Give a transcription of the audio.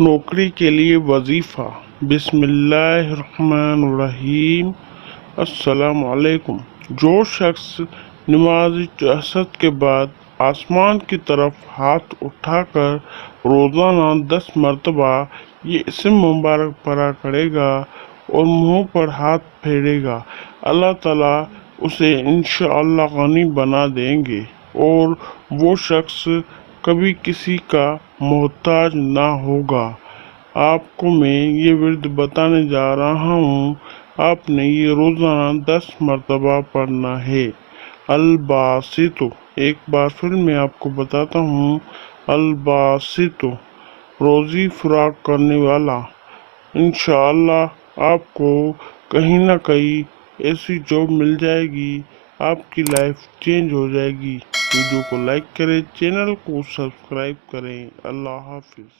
نوکری کے لیے وظیفہ۔ بسم اللہ الرحمن الرحیم۔ السلام علیکم۔ جو شخص نماز تہجد کے بعد آسمان کی طرف ہاتھ اٹھا کر روزانہ 10 مرتبہ یہ اسم مبارک پڑھا کرے گا اور منہ پر ہاتھ پھیرے گا، اللہ تعالیٰ اسے انشاءاللہ غنی بنا دیں گے اور وہ شخص کبھی کسی کا محتاج نہ ہوگا۔ آپ کو میں یہ ورد بتانے جا رہا ہوں، آپ نے یہ روزانہ 10 مرتبہ پڑھنا ہے۔ الباسط، ایک بار پھر میں آپ کو بتاتا ہوں، الباسط، روزی فراق کرنے والا۔ انشاءاللہ آپ کو کہیں نہ کہیں ایسی جاب مل جائے گی، آپ کی لائف چینج ہو جائے گی۔ ویڈیو کو لائک کریں، چینل کو سبسکرائب کریں۔ اللہ حافظ۔